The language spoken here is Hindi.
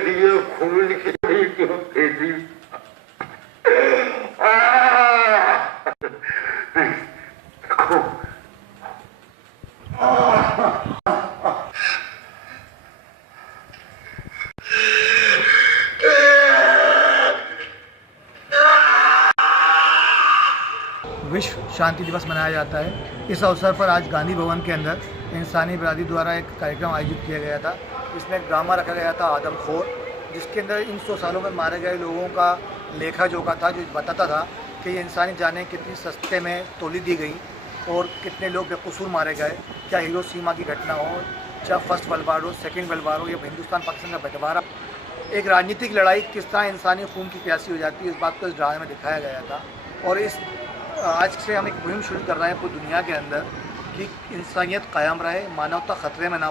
लिए खून की क्यों भेजी? विश्व शांति दिवस मनाया जाता है। इस अवसर पर आज गांधी भवन के अंदर इंसानी बिरादरी द्वारा एक कार्यक्रम आयोजित किया गया था। इसमें एक ड्रामा रखा गया था आदमखोर, जिसके अंदर इन 100 सालों में मारे गए लोगों का लेखा जोखा था, जो बताता था कि ये इंसानी जानें कितनी सस्ते में तोली दी गई और कितने लोग बेकसूर मारे गए। क्या हिरोशिमा की घटना हो, चाहे फर्स्ट वर्ल्ड वार हो, सेकेंड वर्ल्ड वार हो, या हिंदुस्तान पाकिस्तान का बंटवारा, एक राजनीतिक लड़ाई किस तरह इंसानी खून की प्यासी हो जाती है, इस बात को इस ड्रामे में दिखाया गया था। और इस आज से हम एक मुहिम शुरू कर रहे हैं पूरी दुनिया के अंदर कि इंसानियत कायम रहे, मानवता ख़तरे में ना